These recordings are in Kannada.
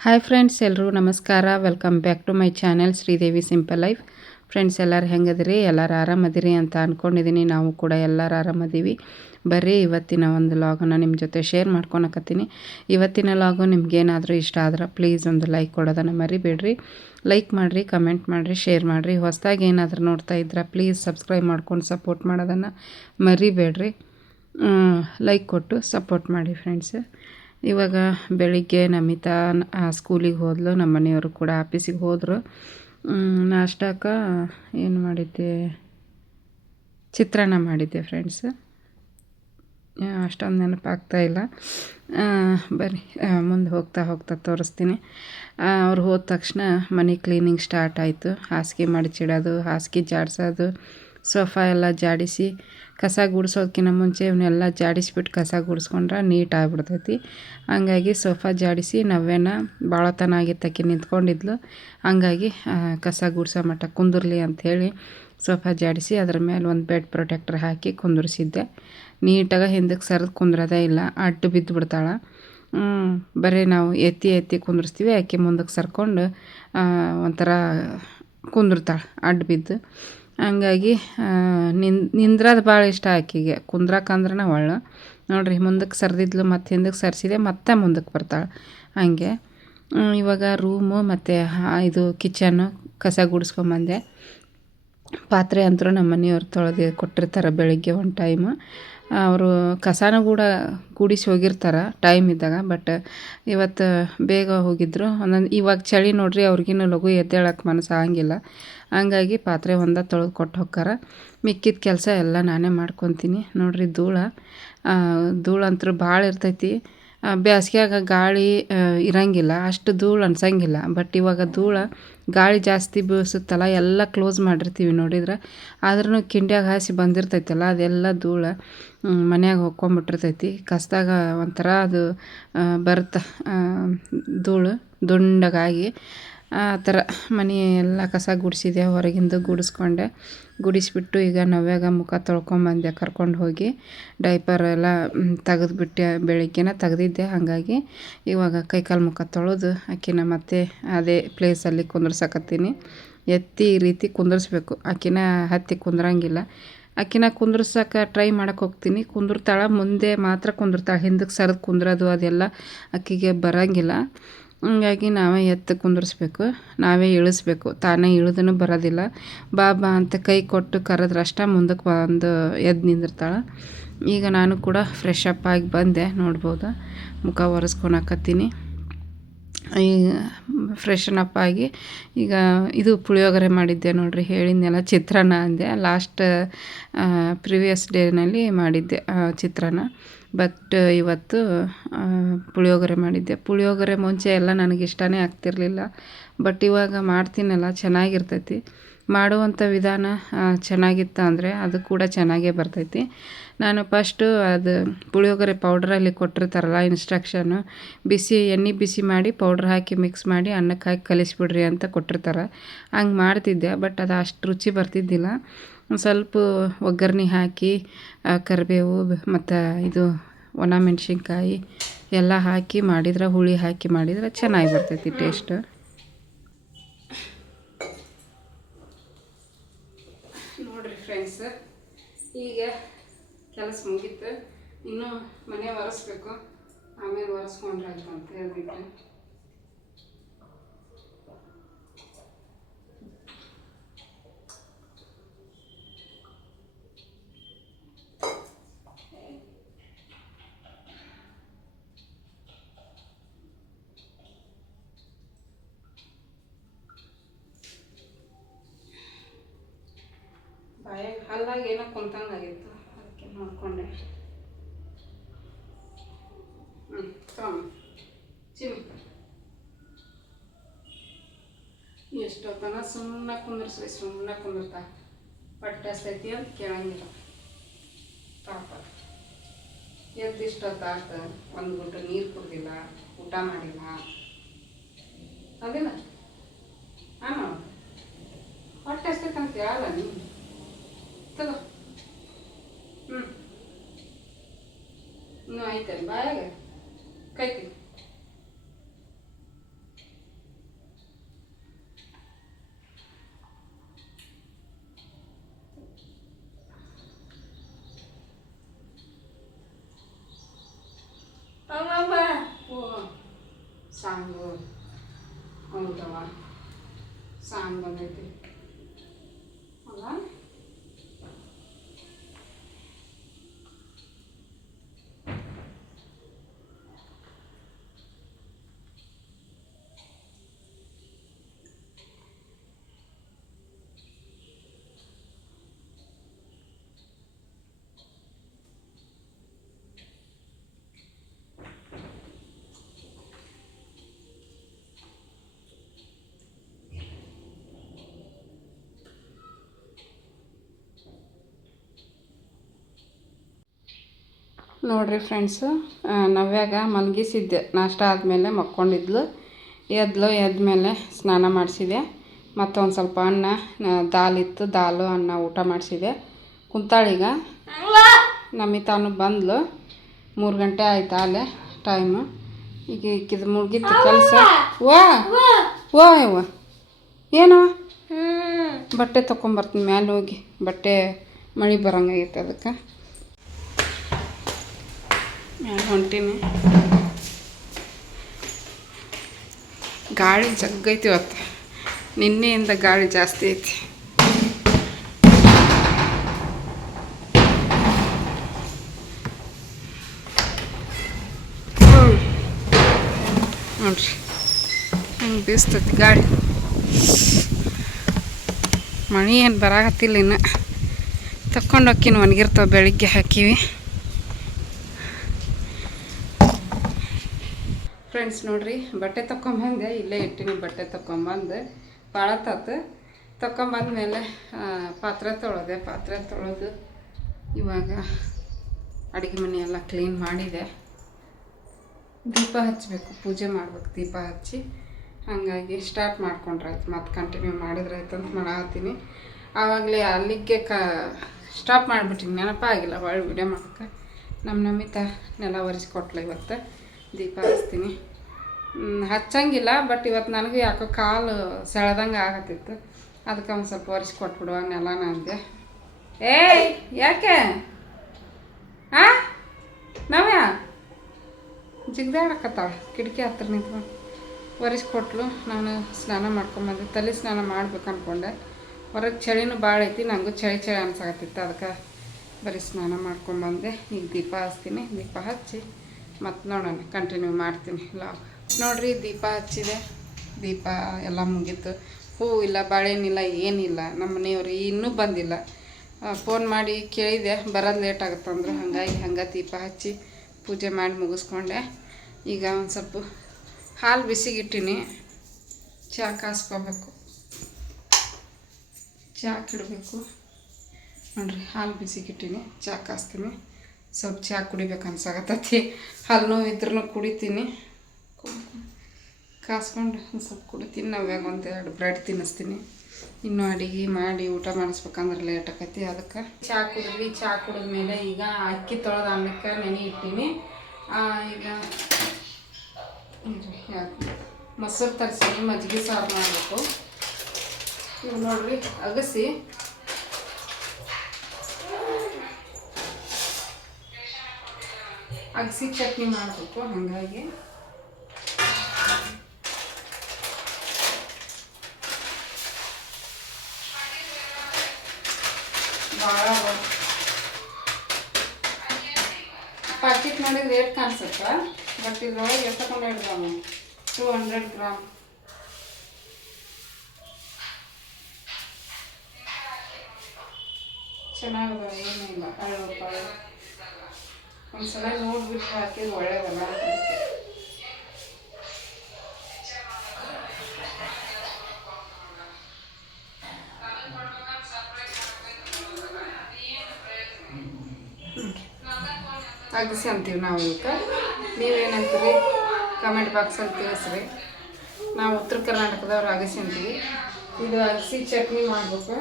ಹಾಯ್ ಫ್ರೆಂಡ್ಸ್, ಎಲ್ಲರೂ ನಮಸ್ಕಾರ. Welcome back to my channel Sridevi simple life. Friends, ಎಲ್ಲರೂ ಹೆಂಗದಿರಿ? ಎಲ್ಲರೂ ಆರಾಮದಿರಿ ಅಂತ ಅಂದ್ಕೊಂಡಿದ್ದೀನಿ. ನಾವು ಕೂಡ ಎಲ್ಲರೂ ಆರಾಮದೀವಿ. ಬರ್ರಿ, ಇವತ್ತಿನ ಒಂದು ಲಾಗನ್ನು ನಿಮ್ಮ ಜೊತೆ ಶೇರ್ ಮಾಡ್ಕೊಳಕತ್ತೀನಿ. ಇವತ್ತಿನ ಲಾಗು ನಿಮ್ಗೇನಾದರೂ ಇಷ್ಟ ಆದ್ರೆ ಪ್ಲೀಸ್ ಒಂದು ಲೈಕ್ ಕೊಡೋದನ್ನು ಮರಿಬೇಡ್ರಿ. ಲೈಕ್ ಮಾಡಿರಿ, ಕಮೆಂಟ್ ಮಾಡಿರಿ, ಶೇರ್ ಮಾಡಿರಿ. ಹೊಸದಾಗಿ ಏನಾದರೂ ನೋಡ್ತಾ ಇದ್ರೆ ಪ್ಲೀಸ್ ಸಬ್ಸ್ಕ್ರೈಬ್ ಮಾಡ್ಕೊಂಡು ಸಪೋರ್ಟ್ ಮಾಡೋದನ್ನು ಮರಿಬೇಡ್ರಿ. ಲೈಕ್ ಕೊಟ್ಟು ಸಪೋರ್ಟ್ ಮಾಡಿ ಫ್ರೆಂಡ್ಸ್. ಇವಾಗ ಬೆಳಿಗ್ಗೆ ನಮಿತಾ ಸ್ಕೂಲಿಗೆ ಹೋದ್ಲು, ನಮ್ಮ ಮನೆಯವರು ಕೂಡ ಆಫೀಸಿಗೆ ಹೋದರು. ನಾಷ್ಟಕ್ಕೆ ಏನು ಮಾಡಿದ್ದೆ? ಚಿತ್ರಾನ್ನ ಮಾಡಿದ್ದೆ ಫ್ರೆಂಡ್ಸ್. ಅಷ್ಟೊಂದು ನೆನಪಾಗ್ತಾಯಿಲ್ಲ. ಬರೀ ಮುಂದೆ ಹೋಗ್ತಾ ಹೋಗ್ತಾ ತೋರಿಸ್ತೀನಿ. ಅವ್ರು ಹೋದ ತಕ್ಷಣ ಮನೆ ಕ್ಲೀನಿಂಗ್ ಸ್ಟಾರ್ಟ್ ಆಯಿತು. ಹಾಸಿಗೆ ಮಡಚಿಡೋದು, ಹಾಸಿಗೆ ಜಾಡಿಸೋದು, ಸೋಫಾ ಎಲ್ಲ ಜಾಡಿಸಿ, ಕಸ ಗುಡಿಸೋದಕ್ಕಿಂತ ಮುಂಚೆ ಇವನ್ನೆಲ್ಲ ಜಾಡಿಸ್ಬಿಟ್ಟು ಕಸ ಗುಡಿಸ್ಕೊಂಡ್ರೆ ನೀಟ್ ಆಗಿಬಿಡ್ತೈತಿ. ಹಂಗಾಗಿ ಸೋಫಾ ಜಾಡಿಸಿ ನವ್ಯನ ಭಾಳ ತನಾಗಿತ್ತಕ್ಕೆ ನಿಂತ್ಕೊಂಡಿದ್ಲು. ಹಂಗಾಗಿ ಕಸ ಗುಡಿಸೋ ಮಟ್ಟ ಕುಂದಿರ್ಲಿ ಅಂಥೇಳಿ ಸೋಫಾ ಜಾಡಿಸಿ ಅದ್ರ ಮೇಲೆ ಒಂದು ಬೆಡ್ ಪ್ರೊಟೆಕ್ಟರ್ ಹಾಕಿ ಕುಂದಿರ್ಸಿದ್ದೆ. ನೀಟಾಗಿ ಹಿಂದಕ್ಕೆ ಸರಿದು ಕುಂದ್ರದೇ ಇಲ್ಲ, ಅಡ್ಡು ಬಿದ್ದು ಬಿಡ್ತಾಳೆ. ಬರೀ ನಾವು ಎತ್ತಿ ಎತ್ತಿ ಕುಂದಿರ್ಸ್ತೀವಿ, ಆಕೆ ಮುಂದಕ್ಕೆ ಸರ್ಕೊಂಡು ಒಂಥರ ಕುಂದಿರ್ತಾಳೆ ಅಡ್ಡು ಬಿದ್ದು. ಹಂಗಾಗಿ ನಿಂದ್ರದು ಭಾಳ ಇಷ್ಟ ಆಕೆಗೆ. ಕುಂದ್ರಕ್ಕಂದ್ರೆ ಒಳ್ಳೆ ನೋಡಿರಿ, ಮುಂದಕ್ಕೆ ಸರಿದಿದ್ಲು, ಮತ್ತು ಹಿಂದಕ್ಕೆ ಸರಿಸಿದೆ, ಮತ್ತೆ ಮುಂದಕ್ಕೆ ಬರ್ತಾಳೆ. ಹಾಗೆ ಇವಾಗ ರೂಮು ಮತ್ತು ಇದು ಕಿಚನ್ನು ಕಸ ಗುಡಿಸ್ಕೊಂಬಂದೆ. ಪಾತ್ರೆ ಅಂತೂ ನಮ್ಮ ಮನೆಯವ್ರು ತೊಳೆದು ಕೊಟ್ಟಿರ್ತಾರೆ ಬೆಳಗ್ಗೆ ಒಂದು ಟೈಮು. ಅವರು ಕಸನೂ ಕೂಡ ಕೂಡಿಸಿ ಹೋಗಿರ್ತಾರೆ ಟೈಮ್ ಇದ್ದಾಗ. ಬಟ್ ಇವತ್ತು ಬೇಗ ಹೋಗಿದ್ದರು. ಇವಾಗ ಚಳಿ ನೋಡ್ರಿ, ಅವ್ರಿಗಿನ್ನೂ ಲಘು ಎದ್ದೇಳಕ್ಕೆ ಮನಸ್ಸು ಆಗಂಗಿಲ್ಲ. ಹಂಗಾಗಿ ಪಾತ್ರೆ ಒಂದ ತೊಳೆದು ಕೊಟ್ಟು ಹೋಕ್ಕಾರ. ಮಿಕ್ಕಿದ ಕೆಲಸ ಎಲ್ಲ ನಾನೇ ಮಾಡ್ಕೊತೀನಿ. ನೋಡಿರಿ, ಧೂಳಂತೂ ಭಾಳ ಇರ್ತೈತಿ. ಬೇಸಿಗೆಯಾಗ ಗಾಳಿ ಇರಂಗಿಲ್ಲ, ಅಷ್ಟು ಧೂಳು ಅನ್ಸಂಗಿಲ್ಲ. ಬಟ್ ಇವಾಗ ಗಾಳಿ ಜಾಸ್ತಿ ಬೀಸುತ್ತಲ್ಲ, ಎಲ್ಲ ಕ್ಲೋಸ್ ಮಾಡಿರ್ತೀವಿ ನೋಡಿದ್ರೆ. ಆದ್ರೂ ಕಿಂಡ್ಯಾಗ ಹಾಸಿ ಬಂದಿರ್ತೈತಲ್ಲ, ಅದೆಲ್ಲ ಧೂಳು ಮನ್ಯಾಗ ಹೊಕ್ಕೊಂಬಿಟ್ಟಿರ್ತೈತಿ. ಕಸದಾಗ ಒಂಥರ ಅದು ಬರುತ್ತೆ ಧೂಳು ದುಂಡಗಾಗಿ. ಆ ಥರ ಮನೆ ಎಲ್ಲ ಕಸ ಗುಡಿಸಿದೆ, ಹೊರಗಿಂದ ಗುಡಿಸ್ಬಿಟ್ಟು ಈಗ ನವ್ಯಾಗ ಮುಖ ತೊಳ್ಕೊಂಬಂದೆ ಕರ್ಕೊಂಡು ಹೋಗಿ. ಡೈಪರ್ ಎಲ್ಲ ತೆಗೆದ್ಬಿಟ್ಟೆ, ಬೆಳಿಗ್ಗೆನ ತೆಗ್ದಿದ್ದೆ. ಹಾಗಾಗಿ ಇವಾಗ ಕೈಕಾಲು ಮುಖ ತೊಳೆದು ಆಕಿನ ಮತ್ತೆ ಅದೇ ಪ್ಲೇಸಲ್ಲಿ ಕುಂದ್ರಸಕತ್ತೀನಿ. ಎತ್ತಿ ಈ ರೀತಿ ಕುಂದರ್ಸ್ಬೇಕು, ಆಕಿನ ಹತ್ತಿ ಕುಂದ್ರಂಗಿಲ್ಲ. ಆಕಿನ ಕುಂದ್ರಸಕ್ಕೆ ಟ್ರೈ ಮಾಡಕ್ಕೆ ಹೋಗ್ತೀನಿ, ಕುಂದಿರ್ತಾಳೆ, ಮುಂದೆ ಮಾತ್ರ ಕುಂದಿರ್ತಾಳೆ. ಹಿಂದಕ್ಕೆ ಸರಿದು ಕುಂದ್ರೋದು ಅದೆಲ್ಲ ಆಕಿಗೆ ಬರೋಂಗಿಲ್ಲ. ಹಂಗಾಗಿ ನಾವೇ ಎತ್ತು ಕುಂದಿರ್ಸ್ಬೇಕು, ನಾವೇ ಇಳಿಸ್ಬೇಕು. ತಾನೇ ಇಳಿದೂ ಬರೋದಿಲ್ಲ. ಬಾ ಬಾ ಅಂತ ಕೈ ಕೊಟ್ಟು ಕರೆದ್ರೆ ಅಷ್ಟೇ ಮುಂದಕ್ಕೆ ಒಂದು ಎದ್ದು ನಿಂದಿರ್ತಾಳೆ. ಈಗ ನಾನು ಕೂಡ ಫ್ರೆಶ್ ಅಪ್ ಆಗಿ ಬಂದೆ, ನೋಡ್ಬೋದು. ಮುಖ ಒರೆಸ್ಕೊಳಕತ್ತೀನಿ. ಈಗ ಫ್ರೆಶನ್ ಅಪ್ ಆಗಿ ಈಗ ಇದು ಪುಳಿಯೋಗರೆ ಮಾಡಿದ್ದೆ ನೋಡಿರಿ, ಹೇಳಿದ್ನೆಲ್ಲ. ಚಿತ್ರಾನ್ನ ಅಂದೆ ಲಾಸ್ಟ್ ಪ್ರಿವಿಯಸ್ ಡೇನಲ್ಲಿ ಮಾಡಿದ್ದೆ ಚಿತ್ರಾನ್ನ. ಬಟ್ ಇವತ್ತು ಪುಳಿಯೋಗರೆ ಮಾಡಿದ್ದೆ. ಪುಳಿಯೋಗರೆ ಮುಂಚೆ ಎಲ್ಲ ನನಗೆ ಇಷ್ಟನೇ ಆಗ್ತಿರಲಿಲ್ಲ. ಬಟ್ ಇವಾಗ ಮಾಡ್ತೀನಲ್ಲ, ಚೆನ್ನಾಗಿರ್ತೈತಿ. ಮಾಡುವಂಥ ವಿಧಾನ ಚೆನ್ನಾಗಿತ್ತು ಅಂದರೆ ಅದು ಕೂಡ ಚೆನ್ನಾಗೇ ಬರ್ತೈತಿ. ನಾನು ಫಸ್ಟು ಅದು ಪುಳಿಯೋಗರೆ ಪೌಡ್ರಲ್ಲಿ ಕೊಟ್ಟಿರ್ತಾರಲ್ಲ ಇನ್ಸ್ಟ್ರಕ್ಷನ್ನು, ಎಣ್ಣೆ ಬಿಸಿ ಮಾಡಿ ಪೌಡ್ರ್ ಹಾಕಿ ಮಿಕ್ಸ್ ಮಾಡಿ ಅನ್ನಕ್ಕೆ ಹಾಕಿ ಕಲಿಸ್ಬಿಡ್ರಿ ಅಂತ ಕೊಟ್ಟಿರ್ತಾರೆ. ಹಂಗೆ ಮಾಡ್ತಿದ್ದೆ. ಬಟ್ ಅದು ಅಷ್ಟು ರುಚಿ ಬರ್ತಿದ್ದಿಲ್ಲ. ಒಂದು ಸ್ವಲ್ಪ ಒಗ್ಗರಣೆ ಹಾಕಿ ಕರಿಬೇವು ಮತ್ತು ಇದು ಒಣ ಮೆಣಸಿನ್ಕಾಯಿ ಎಲ್ಲ ಹಾಕಿ ಮಾಡಿದ್ರೆ, ಹುಳಿ ಹಾಕಿ ಮಾಡಿದ್ರೆ ಚೆನ್ನಾಗಿ ಬರ್ತೈತಿ ಟೇಸ್ಟ್. ನೋಡಿರಿ ಫ್ರೆಂಡ್ಸ್, ಈಗ ಕೆಲಸ ಮುಗೀತು. ಇನ್ನೂ ಮನೆ ಒರೆಸ್ಬೇಕು, ಆಮೇಲೆ ಒರೆಸ್ಕೊಂಡ್ರೆ ಆಯ್ತು ಅಂತ ಹೇಳ್ಬಿಟ್ಟು ಹಲ್ಲಾಗಿ ಏನೋ ಕುಂತಂಗಾಗಿತ್ತು, ಅದಕ್ಕೆ ನೋಡ್ಕೊಂಡೆ. ಚಿಮಿ ಎಷ್ಟೊತ್ತನ ಸುಮ್ಮನೆ ಕುಂದಿರ್ತಾ ಹೊಟ್ಟೆ ಹಸ್ತೈತಿ ಅಂತ ಕೇಳಂಗಿಲ್ಲ ಪಾಪ. ಎದ್ದಿಷ್ಟೊತ್ತಾತ, ಒಂದು ಗುಟ್ಟು ನೀರು ಕುಡ್ದಿಲ್ಲ, ಊಟ ಮಾಡಿಲ್ಲ, ಅದಿಲ್ಲ ಹೊಟ್ಟೆ ಹಸ್ತೈತೆ ಅಂತ ಹೇಳಲ್ಲ ನೀ. ತಗೋ, ಇನ್ನೂ ಐತೆ ಬಾಯಾಗ ಕೈತಿ. ಓ ಸಾಂಗು ಹೌದವ ಸಾಂಗ್ ಬಂದೈತಿ ಅಲ್ಲ. ನೋಡಿರಿ ಫ್ರೆಂಡ್ಸು, ನವ್ಯಾಗ ಮಲಗಿಸಿದ್ದೆ. ನಾಷ್ಟ ಆದಮೇಲೆ ಮಕ್ಕೊಂಡಿದ್ಲು. ಎದ್ಮೇಲೆ ಸ್ನಾನ ಮಾಡಿಸಿದೆ. ಮತ್ತೊಂದು ಸ್ವಲ್ಪ ಅನ್ನ ದಾಲಿತ್ತು, ದಾಲು ಅನ್ನ ಊಟ ಮಾಡಿಸಿದೆ. ಕುಂತಾಳೀಗ. ನಮಿತಾನು ಬಂದ್ಲು. 3 ಗಂಟೆ ಆಯ್ತು ಅಲ್ಲೇ ಟೈಮು. ಈಗ ಇಕ್ಕಿದು ಮುಗಿತು ಕೆಲಸ. ವಾ ಯವ್ವ ಏನವ ಬಟ್ಟೆ ತೊಗೊಂಬರ್ತೀನಿ ಮ್ಯಾಲೆ ಹೋಗಿ. ಬಟ್ಟೆ ಮಳೆ ಬರಂಗಾಗೈತೆ ಅದಕ್ಕೆ ಮ್ಯಾಲೆ ಹೊಂಟೀನಿ. ಗಾಳಿ ಜಗ್ಗೈತಿ ಇವತ್ತು. ನಿನ್ನೆಯಿಂದ ಗಾಳಿ ಜಾಸ್ತಿ ಐತಿ. ನೋಡ್ರಿ ಹೆಂಗೆ ಬೀಸ್ತೈತಿ ಗಾಳಿ. ಮಳೆ ಏನು ಬರಾಕತ್ತಿಲ್ಲ ಇನ್ನು. ತಕ್ಕೊಂಡು ಹೋಕ್ಕಿನ ಒಣಗಿರ್ತಾವೆ, ಬೆಳಿಗ್ಗೆ ಹಾಕಿವಿ. ಫ್ರೆಂಡ್ಸ್ ನೋಡ್ರಿ, ಬಟ್ಟೆ ತಗೊಂಬಂದೆ. ಇಲ್ಲೇ ಇಟ್ಟಿನಿ ಬಟ್ಟೆ ತಗೊಂಬಂದು ಭಾಳತ್ತಾತು. ತಗೊಂಬಂದ್ಮೇಲೆ ಪಾತ್ರೆ ತೊಳೆದು ಇವಾಗ ಅಡುಗೆ ಮನೆ ಎಲ್ಲ ಕ್ಲೀನ್ ಮಾಡಿದೆ. ದೀಪ ಹಚ್ಚಬೇಕು, ಪೂಜೆ ಮಾಡ್ಬೇಕು. ದೀಪ ಹಚ್ಚಿ ಹಾಗಾಗಿ ಸ್ಟಾರ್ಟ್ ಮಾಡ್ಕೊಂಡ್ರಾಯ್ತು. ಮತ್ತೆ ಕಂಟಿನ್ಯೂ ಮಾಡಿದ್ರಾಯ್ತು ಅಂತ ಮಾಡತ್ತೀನಿ. ಆವಾಗಲೇ ಅಲ್ಲಿಗೆ ಸ್ಟಾಪ್ ಮಾಡಿಬಿಟ್ಟಿನಿ, ನೆನಪಾಗಿಲ್ಲ ಒಳ್ಳೆ ವಿಡಿಯೋ ಮಾಡೋಕ್ಕೆ. ನಮ್ಮ ನಮಿತಾ ನೆಲ ಒರೆಸ್ಕೊಟ್ಲ. ಇವತ್ತು ದೀಪ ಹಚ್ತೀನಿ. ಹಚ್ಚಂಗಿಲ್ಲ, ಬಟ್ ಇವತ್ತು ನನಗೂ ಯಾಕೋ ಕಾಲು ಸೆಳೆದಂಗೆ ಆಗತ್ತಿತ್ತು. ಅದಕ್ಕೆ ಒಂದು ಸ್ವಲ್ಪ ಒರೆಸ್ಕೊಟ್ಬಿಡುವ ನೆಲನ ಅಂದೆ. ಏಯ್ ಯಾಕೆ ನಾವ್ಯಾ ಜಿಗ್ದಾಡಕತ್ತಾಳ ಕಿಟಕಿ ಹತ್ರ ನಿಂತ್ಕೊಂಡು. ಒರೆಸ್ಕೊಟ್ಲು. ನಾನು ಸ್ನಾನ ಮಾಡ್ಕೊಂಬಂದೆ. ತಲೆ ಸ್ನಾನ ಮಾಡ್ಬೇಕು ಅಂದ್ಕೊಂಡೆ. ಹೊರಗೆ ಚಳಿನೂ ಭಾಳ ಐತಿ, ನನಗೂ ಚಳಿ ಅನ್ಸಾಕತ್ತಿತ್ತು. ಅದಕ್ಕೆ ಬರೀ ಸ್ನಾನ ಮಾಡ್ಕೊಂಬಂದೆ. ಈಗ ದೀಪ ಹಚ್ತೀನಿ. ದೀಪ ಹಚ್ಚಿ ಮತ್ತು ನೋಡೋಣ, ಕಂಟಿನ್ಯೂ ಮಾಡ್ತೀನಿ ಲಾಗ್. ನೋಡಿರಿ, ದೀಪ ಹಚ್ಚಿದೆ. ದೀಪ ಎಲ್ಲ ಮುಗೀತು. ಹೂವು ಇಲ್ಲ, ಬಾಳೆಹಣ್ಣಿಲ್ಲ, ಏನಿಲ್ಲ. ನಮ್ಮ ಮನೆಯವ್ರು ಇನ್ನೂ ಬಂದಿಲ್ಲ. ಫೋನ್ ಮಾಡಿ ಕೇಳಿದೆ, ಬರೋದು ಲೇಟ್ ಆಗುತ್ತಂದ್ರು. ಹಾಗಾಗಿ ಹಂಗೆ ದೀಪ ಹಚ್ಚಿ ಪೂಜೆ ಮಾಡಿ ಮುಗಿಸ್ಕೊಂಡೆ. ಈಗ ಒಂದು ಸ್ವಲ್ಪ ಹಾಲು ಬಿಸಿಗಿಟ್ಟಿನಿ. ಚಹಾ ಕಾಸ್ಕೋಬೇಕು, ಚಹಾ ಇಡಬೇಕು. ನೋಡಿರಿ, ಹಾಲು ಬಿಸಿಗಿಟ್ಟಿನಿ, ಚಹಾ ಕಾಸ್ತೀನಿ. ಸ್ವಲ್ಪ ಚಹಾ ಕುಡಿಬೇಕು ಅನ್ಸಾಗತ್ತೈತಿ. ಹಾಲು ನೋವು ಇದ್ರೂ ಕುಡಿತೀನಿ. ಕಾಸ್ಕೊಂಡು ಒಂದು ಸ್ವಲ್ಪ ಕುಡಿತೀನಿ. ನಾವ್ಯಾಗ 1-2 ಬ್ರೆಡ್ ತಿನ್ನಿಸ್ತೀನಿ. ಇನ್ನೂ ಅಡುಗೆ ಮಾಡಿ ಊಟ ಮಾಡಿಸ್ಬೇಕಂದ್ರೆ ಲೇಟ್ ಆಕೈತಿ. ಅದಕ್ಕೆ ಚಹಾ ಕುಡಿದ್ವಿ. ಚಹಾ ಕುಡಿದ್ಮೇಲೆ ಈಗ ಅಕ್ಕಿ ತೊಳೆದು ಅನ್ನಕ್ಕೆ ನೆನೆ ಇಟ್ಟೀನಿ. ಈಗ ಮೊಸರು ತರಿಸೀನಿ, ಮಜ್ಜಿಗೆ ಸಾರು ಮಾಡಬೇಕು. ಇವು ನೋಡ್ರಿ, ಅಗಸಿ ಚಟ್ನಿ ಮಾಡಬೇಕು. ಹಾಗಾಗಿ ಭಾಳ ಪ್ಯಾಕೆಟ್ ಮಾಡಿದ್ರೆ ರೇಟ್ ಕಾಣಿಸುತ್ತೆ, ಬಟ್ ಇದ್ರೊಳಗೆ ಎಷ್ಟು ತಗೊಂಡು ಗ್ರಾಮು 200 ಗ್ರಾಮ್. ಚೆನ್ನಾಗಿದೆ, ಏನೂ ಇಲ್ಲ. ₹5 ಒಂದ್ಸಲ ನೋಡ್ಬಿಟ್ಟು ಹಾಕಿದ್ರೆ ಒಳ್ಳೆಯದಲ್ಲ. ಅಗಸಿ ಅಂತೀವಿ ನಾವು ಇವಕ್ಕೆ. ನೀವೇನಂತೀರಿ ಕಮೆಂಟ್ ಬಾಕ್ಸಲ್ಲಿ ತಿಳಿಸ್ರಿ. ನಾವು ಉತ್ತರ ಕರ್ನಾಟಕದವ್ರು ಅಗಸಿ ಅಂತೀವಿ. ಇದು ಅಗಸಿ ಚಟ್ನಿ ಮಾಡಬೇಕು.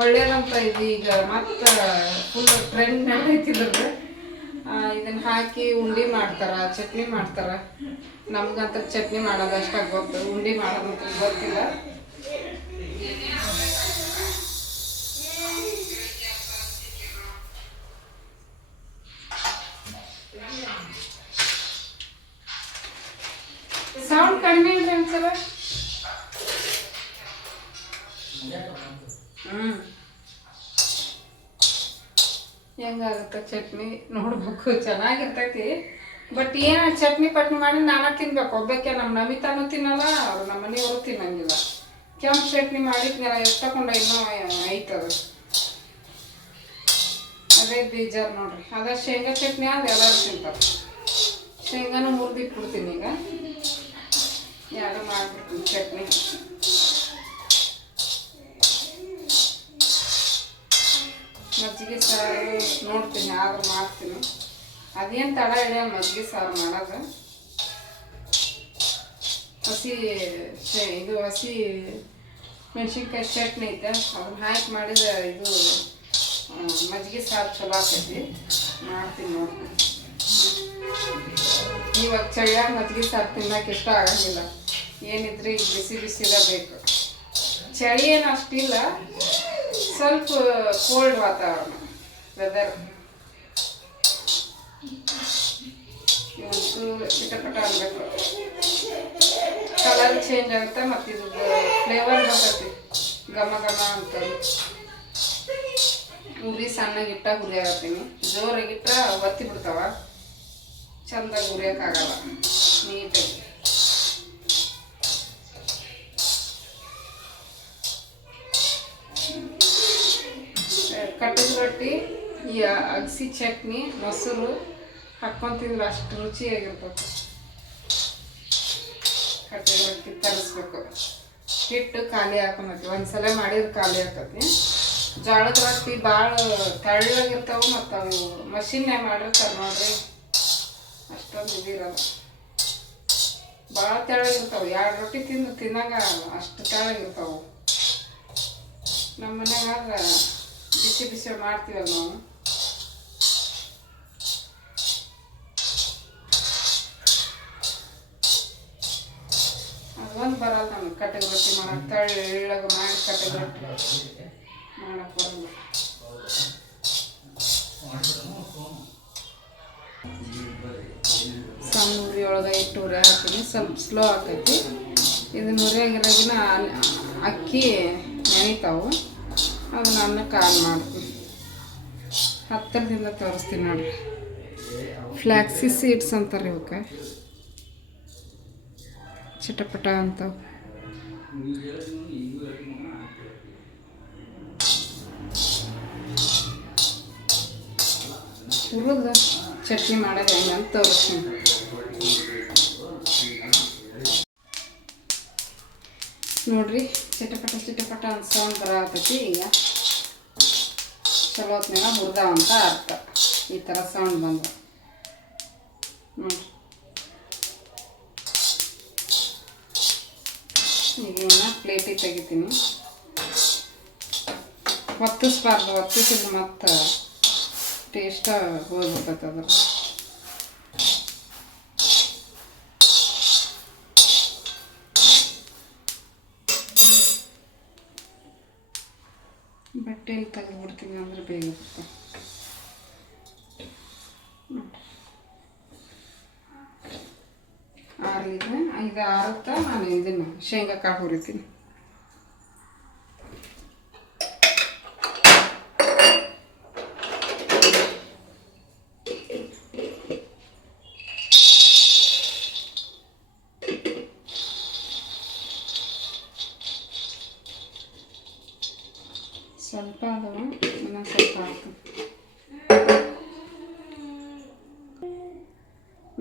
ಒಳ್ಳೇದಂತ ಇದು ಈಗ ಮತ್ತು ಫುಲ್ ಟ್ರೆಂಡ್ ನಡೀತಿದ್ರೆ ಇದನ್ನು ಹಾಕಿ ಉಂಡೆ ಮಾಡ್ತಾರೆ, ಚಟ್ನಿ ಮಾಡ್ತಾರೆ. ನಮ್ಗಂತ ಚಟ್ನಿ ಮಾಡೋದು ಅಷ್ಟಾಗಿ ಗೊತ್ತು, ಉಂಡೆ ಮಾಡೋದಂತ ಗೊತ್ತಿಲ್ಲ. ಕಡಿಮೆ ಇಡ್ರಿ ಒಂದ್ಸಲ. ಹೆಂಗಾಗುತ್ತೆ ಚಟ್ನಿ ನೋಡ್ಬೇಕು, ಚೆನ್ನಾಗಿರ್ತೈತಿ. ಬಟ್ ಏನು ಚಟ್ನಿ ಪಟ್ನಿ ಮಾಡಿ ನಾನಾ ತಿನ್ಬೇಕು. ಒಬ್ಬಕ್ಕೆ ನಮ್ಮ ನಮಿತಾನು ತಿನ್ನಲ್ಲ, ಅವ್ರು ನಮ್ಮ ಮನೆಯವರು ತಿನ್ನಂಗಿಲ್ಲ. ಕೆಂಪು ಚಟ್ನಿ ಮಾಡಿ ಎಷ್ಟಕೊಂಡ ಇನ್ನೂ ಐತದ, ಅದೇ ಬೇಜಾರು ನೋಡ್ರಿ. ಅದ ಶೇಂಗಾ ಚಟ್ನಿ ಆದ್ರೆ ಎಲ್ಲರೂ ತಿಂತಾರೆ. ಶೇಂಗಾನು ಮುರಿದಿಟ್ಬಿಡ್ತೀನಿ ಈಗ, ಯಾರು ಮಾಡಿಬಿಡ್ತೀನಿ ಚಟ್ನಿ. ಮಜ್ಜಿಗೆ ಸಾರು ನೋಡ್ತೀನಿ, ಆದ್ರೆ ಮಾಡ್ತೀನಿ. ಅದೇನು ತಡ ಹಿಡಿಯಲ್ಲ ಮಜ್ಜಿಗೆ ಸಾರು ಮಾಡೋದು. ಹಸಿ ಮೆಣಸಿನ್ಕಾಯಿ ಚಟ್ನಿ ಐತೆ, ಅದನ್ನ ಹಾಕಿ ಮಾಡಿದ ಇದು ಮಜ್ಜಿಗೆ ಸಾರು ಚಲೋ ಆಗ್ತೈತಿ. ಮಾಡ್ತೀನಿ ನೋಡ್ತೀನಿ. ಇವಾಗ ಚಳಿಯಾಗ ಮಜ್ಜಿಗೆ ಸಾರು ತಿನ್ನೋಕೆ ಇಷ್ಟ ಆಗಂಗಿಲ್ಲ. ಏನಿದ್ರೆ ಈಗ ಬಿಸಿ ಬಿಸಿದ ಬೇಕು. ಚಳಿ ಏನು ಅಷ್ಟಿಲ್ಲ, ಸ್ವಲ್ಪ ಕೋಲ್ಡ್ ವಾತಾವರಣ ವೆದರ್. ಇವತ್ತು ಚಿಟಪಟ ಅನ್ಬೇಕು, ಕಲರ್ ಚೇಂಜ್ ಆಗುತ್ತೆ. ಮತ್ತು ಇದು ಫ್ಲೇವರ್ ಬರ್ತೈತಿ ಘಮ ಘಮ ಅಂತ. ಉರಿ ಸಣ್ಣಗಿಟ್ಟ ಹುರಿಯಾಗತ್ತೀನಿ, ಜೋರಾಗಿಟ್ಟ ಒತ್ತಿ ಬಿಡ್ತಾವ, ಚಂದಾಗಿ ಹುರಿಯೋಕ್ಕಾಗಲ್ಲ ನೀಟಾಗಿ. ಕಟ್ಟದ ರೊಟ್ಟಿ, ಈ ಅಗಸಿ ಚಟ್ನಿ, ಮೊಸರು ಹಾಕ್ಕೊಂಡು ತಿಂದ್ರೆ ಅಷ್ಟು ರುಚಿಯಾಗಿರ್ತದೆ. ಕಟ್ಟದ ರೊಟ್ಟಿ ತರಿಸ್ಬೇಕು. ಹಿಟ್ಟು ಖಾಲಿ ಹಾಕೊಂಡೈತಿ, ಒಂದ್ಸಲ ಮಾಡಿದ್ರೆ ಖಾಲಿ ಆಗ್ತೈತಿ. ಜೋಳದ ರೊಟ್ಟಿ ಭಾಳ ತೆಳ್ಳಗಿರ್ತಾವೆ, ಮತ್ತು ಅವು ಮಷಿನ್ಯಾಗ ಮಾಡಿರ್ತಾರೆ ನೋಡ್ರಿ, ಅಷ್ಟೊಂದು ಇದಿರಲ್ಲ. ಭಾಳ ತೆಳ್ಳಗಿರ್ತಾವೆ. 2 ರೊಟ್ಟಿ ತಿನ್ನಾಗ ಅಷ್ಟು ತೆಳ್ಳಗಿರ್ತಾವೆ. ನಮ್ಮ ಮನ್ಯಾಗ ಬಿಸಿ ಬಿಸಿ ಮಾಡ್ತೀವಲ್ಲ ನಾವು. ಅದೊಂದು ಬರಲ್ಲ ನಮ್ಗೆ ಕಟ್ಟಗೆ ರೊಟ್ಟಿ ಮಾಡಕ್ಕೆ. ತೆಳ್ಳಗೆ ಮಾಡಿ ಕಟ್ಟಗೆ ರೊಟ್ಟಿ ಮಾಡಕ್ಕೆ ಬರಲ್ಲ. ಸಣ್ಣ ಉರಿ ಒಳಗೆ ಇಟ್ಟು ಉರಿ ಹಾಕ್ತೀನಿ, ಸ್ವಲ್ಪ ಸ್ಲೋ ಆಕೈತಿ. ಇದನ್ನ ಉರಿಯಾಗಿರಾಗಿನ ಅಕ್ಕಿ ನೆನಿತಾವು, ಅದನ್ನ ಅನ್ನಕ್ಕೆ ಆನ್ ಮಾಡ್ತೀನಿ. ಹತ್ತಿರದಿಂದ ತೋರಿಸ್ತೀನಿ ನೋಡ್ರಿ. ಫ್ಲ್ಯಾಕ್ಸಿ ಸೀಡ್ಸ್ ಅಂತಾರೆ ಇವಕ್ಕೆ, ಚಿಟಪಟ ಅಂತಾವೆ. ಹುರಿದು ಚಟ್ನಿ ಮಾಡೋದು ಹೆಂಗಂತ ತೋರಿಸ್ತೀನಿ. ನೋಡ್ರಿ, ಚಿಟಪಟ ಚಿಟಪಟ ಅಂತ ಸೌಂಡ್ ಬರತೈತಿ. ಈಗ ಚಲೋ ಹೊತ್ನಾಗ ಹುರಿದಾವಂತ ಅರ್ಥ. ಈ ಥರ ಸೌಂಡ್ ಬಂದು ನೋಡ್ರಿ. ಈಗ ಇವನ್ನ ಪ್ಲೇಟಿಗೆ ತೆಗಿತೀನಿ. ಒತ್ತಿಸ್ಬಾರ್ದು, ಒತ್ತಿಸಿದ್ರೆ ಮತ್ತು ಟೇಸ್ಟ ಹೋಗ್ಬಿಡ್ತೈತೆ ಅದ್ರ. ಬಟ್ಟೆಯಲ್ಲಿ ತೆಗೆದ್ಬಿಡ್ತೀನಿ ಅಂದ್ರೆ ಬೇಗ ಬರುತ್ತೆ. ಆರಲಿದೆ, ಇದು ಆರುತ್ತಾ ನಾನು ಇದನ್ನು ಶೇಂಗಾ ಕಾಳು ಹುರಿತೀನಿ. ಸ್ವಲ್ಪ ಅದವ, ಇನ್ನೊಂದು ಸ್ವಲ್ಪ ಹಾಕ್ತೀನಿ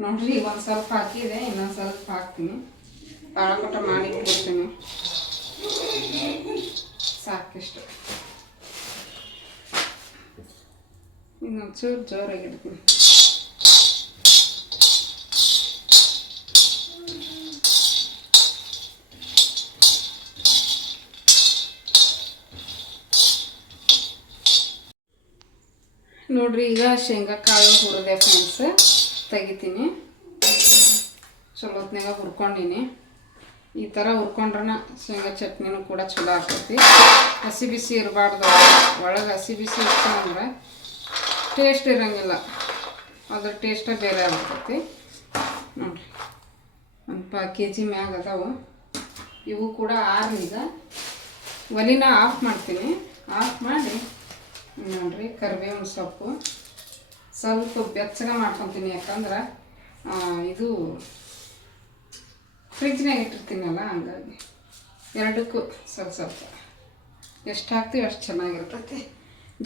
ನೋಡ್ರಿ. ಒಂದು ಸ್ವಲ್ಪ ಹಾಕಿದೆ, ಇನ್ನೊಂದು ಸ್ವಲ್ಪ ಹಾಕ್ತೀನಿ. ಪಾಳಪಟ ಮಾಡಿ ಕೊಡ್ತೀನಿ, ಸಾಕಿಷ್ಟು. ಇನ್ನೊಂದು ಚೂರು ಜೋರಾಗಿಡ್ತೀನಿ. ನೋಡ್ರಿ, ಈಗ ಶೇಂಗಾ ಕಾಳು ಹುರಿದೆ ಫ್ರೆಂಡ್ಸ್, ತೆಗಿತೀನಿ. ಚಲೋ ಹೊತ್ನಾಗ ಹುರ್ಕೊಂಡಿನಿ. ಈ ಥರ ಹುರ್ಕೊಂಡ್ರೆ ಶೇಂಗಾ ಚಟ್ನಿನೂ ಕೂಡ ಚಲೋ ಆಗ್ತೈತಿ. ಹಸಿ ಬಿಸಿ ಇರಬಾರ್ದು, ಒಳಗೆ ಹಸಿ ಬಿಸಿ ಇತ್ತು ಅಂದ್ರೆ ಟೇಸ್ಟ್ ಇರೋಂಗಿಲ್ಲ, ಅದ್ರ ಟೇಸ್ಟೇ ಬೇರೆ ಆಗ್ತೈತಿ. ನೋಡಿರಿ, ಒಂದು KG ಮ್ಯಾಗ ಅದಾವು. ಇವು ಕೂಡ ಈಗ ಒಲಿನ ಆಫ್ ಮಾಡ್ತೀನಿ. ಆಫ್ ಮಾಡಿ ನೋಡಿರಿ ಕರಿಬೇವಿನ ಸೊಪ್ಪು ಸ್ವಲ್ಪ ಬೆಚ್ಚಗೆ ಮಾಡ್ಕೊತೀನಿ. ಯಾಕಂದ್ರೆ ಇದು ಫ್ರಿಜ್ನಾಗ ಇಟ್ಟಿರ್ತೀನಲ್ಲ, ಹಂಗಾಗಿ ಎರಡಕ್ಕೂ ಸ್ವಲ್ಪ ಸ್ವಲ್ಪ ಎಷ್ಟು ಹಾಕ್ತೀವಿ ಅಷ್ಟು ಚೆನ್ನಾಗಿರ್ತೈತಿ.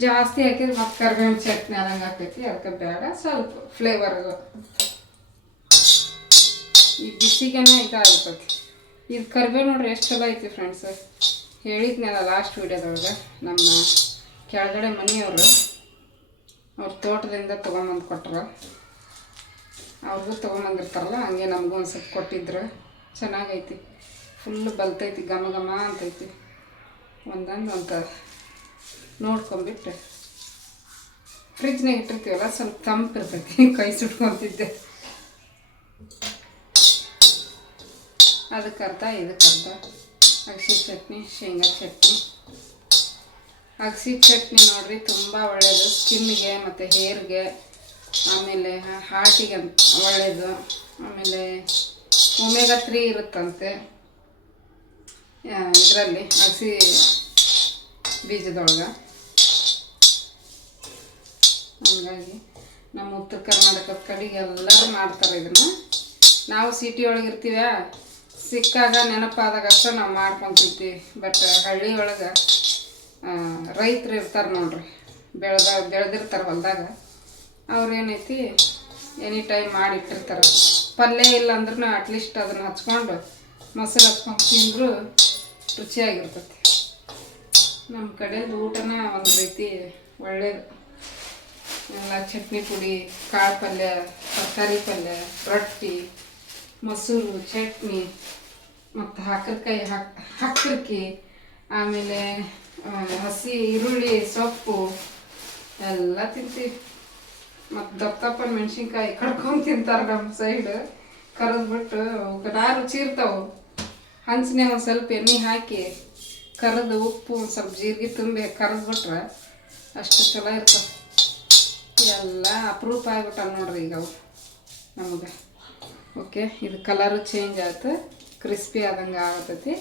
ಜಾಸ್ತಿ ಹಾಕಿದ್ರೆ ಮತ್ತು ಕರಿಬೇವಿನ ಚಟ್ನಿ ಆದಂಗೆ ಹಾಕ್ತೈತಿ. ಅದಕ್ಕೆ ಬೇಡ, ಸ್ವಲ್ಪ ಫ್ಲೇವರ್ಗು ಈ ಬಿಸಿಗೆನೇ ಇದಾಗ್ತೈತಿ. ಇದು ಕರಿಬೇವು ನೋಡ್ರಿ ಎಷ್ಟು ಚಲೋ ಐತಿ ಫ್ರೆಂಡ್ಸ್. ಹೇಳಿದ್ನಲ್ಲ ಲಾಸ್ಟ್ ವೀಡಿಯೋದೊಳಗೆ, ನಮ್ಮ ಕೆಳಗಡೆ ಮನೆಯವರು ಅವ್ರ ತೋಟದಿಂದ ತೊಗೊಂಬಂದು ಕೊಟ್ರು. ಅವ್ರಿಗೂ ತೊಗೊಂಬಂದಿರ್ತಾರಲ್ಲ, ಹಂಗೆ ನಮಗೂ ಒಂದು ಸ್ವಲ್ಪ ಕೊಟ್ಟಿದ್ರು. ಚೆನ್ನಾಗೈತಿ, ಫುಲ್ ಬಲ್ತೈತಿ, ಘಮ ಘಮ ಅಂತೈತಿ. ಒಂದೊಂದು ಅಂತ ನೋಡ್ಕೊಂಬಿಟ್ಟು ಫ್ರಿಜ್ನಾಗ ಇಟ್ಟಿರ್ತೀವಲ್ಲ, ಸ್ವಲ್ಪ ತಂಪಿರ್ತೈತಿ. ಕೈ ಸುಟ್ಕೊತಿದ್ದೆ. ಅದಕ್ಕರ್ಧ ಇದಕ್ಕರ್ಧ ಅಗಸಿ ಚಟ್ನಿ, ಶೇಂಗಾ ಚಟ್ನಿ. ಅಗಸಿ ಚಟ್ನಿ ನೋಡ್ರಿ ತುಂಬ ಒಳ್ಳೆಯದು ಸ್ಕಿನ್ನಿಗೆ ಮತ್ತು ಹೇರ್ಗೆ, ಆಮೇಲೆ ಹಾರ್ಟಿಗೆ ಒಳ್ಳೆಯದು. ಆಮೇಲೆ omega-3 ಇರುತ್ತಂತೆ ಇದರಲ್ಲಿ, ಅಗಸಿ ಬೀಜದೊಳಗೆ. ಹಂಗಾಗಿ ನಮ್ಮ ಉತ್ತರ ಕರ್ನಾಟಕದ ಕಡೆಗೆ ಎಲ್ಲರೂ ಮಾಡ್ತಾರೆ ಇದನ್ನು. ನಾವು ಸಿಟಿ ಒಳಗೆ ಇರ್ತೀವ, ಸಿಕ್ಕಾಗ ನೆನಪಾದಾಗ ಅಷ್ಟೇ ನಾವು ಮಾಡ್ಕೊತಿರ್ತೀವಿ. ಬಟ್ ಹಳ್ಳಿ ಒಳಗೆ ರೈತರು ಇರ್ತಾರೆ ನೋಡ್ರಿ, ಬೆಳೆದಿರ್ತಾರೆ ಹೊಲದಾಗ. ಅವ್ರೇನೈತಿ ಎನಿ ಟೈಮ್ ಮಾಡಿಟ್ಟಿರ್ತಾರೆ. ಪಲ್ಯ ಇಲ್ಲ ಅಂದ್ರೂ ಅಟ್ಲೀಸ್ಟ್ ಅದನ್ನು ಹಚ್ಕೊಂಡು ಮೊಸರು ಹಚ್ಕೊಂಡು ತಿಂದರೂ ರುಚಿಯಾಗಿರ್ತೈತಿ. ನಮ್ಮ ಕಡೆದು ಊಟನ ಒಂದು ರೀತಿ ಒಳ್ಳೆಯದು. ಎಲ್ಲ ಚಟ್ನಿ ಪುಡಿ, ಕಾಳು ಪಲ್ಯ, ತರಕಾರಿ ಪಲ್ಯ, ರೊಟ್ಟಿ, ಮೊಸರು, ಚಟ್ನಿ, ಮತ್ತು ಹಕ್ಕರಕಾಯಿ, ಆಮೇಲೆ ಹಸಿ ಈರುಳ್ಳಿ ಸೊಪ್ಪು ಎಲ್ಲ ತಿಂತೀವಿ. ಮತ್ತು ದಪ್ಪ ಮೆಣಸಿನ್ಕಾಯಿ ಕಡ್ಕೊಂಡು ತಿಂತಾರೆ ನಮ್ಮ ಸೈಡ್. ಕರೆದ್ಬಿಟ್ಟು ರುಚಿ ಇರ್ತಾವೆ. ಹಂಚನೆ ಒಂದು ಸ್ವಲ್ಪ ಎಣ್ಣೆ ಹಾಕಿ ಕರೆದು ಉಪ್ಪು ಒಂದು ಸ್ವಲ್ಪ ಜೀರಿಗೆ ತುಂಬಿ ಕರೆದ್ಬಿಟ್ರೆ ಅಷ್ಟು ಚಲೋ ಇರ್ತವೆ. ಎಲ್ಲ ಅಪರೂಪ ಆಗ್ಬಿಟ್ಟ ನೋಡ್ರಿ ಈಗ ಅವು ನಮಗೆ. ಓಕೆ, ಇದು ಕಲರು ಚೇಂಜ್ ಆಯ್ತು, ಕ್ರಿಸ್ಪಿ ಆದಂಗೆ ಆಗತೈತಿ.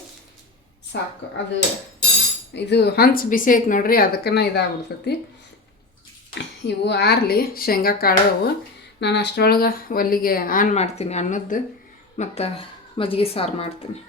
ಸಾಕು. ಅದು ಇದು ಹಂಚು ಬಿಸಿ ಐತೆ ನೋಡ್ರಿ, ಅದಕ್ಕನ ಇದಾಗ್ಬಿಡ್ತೈತಿ. ಇವು ಆರ್ಲಿ ಶೇಂಗಾ ಕಾಳು. ನಾನು ಅಷ್ಟರೊಳಗೆ ಒಲ್ಲಿಗೆ ಆನ್ ಮಾಡ್ತೀನಿ ಅನ್ನದ್ದು, ಮತ್ತು ಮಜ್ಜಿಗೆ ಸಾರು ಮಾಡ್ತೀನಿ.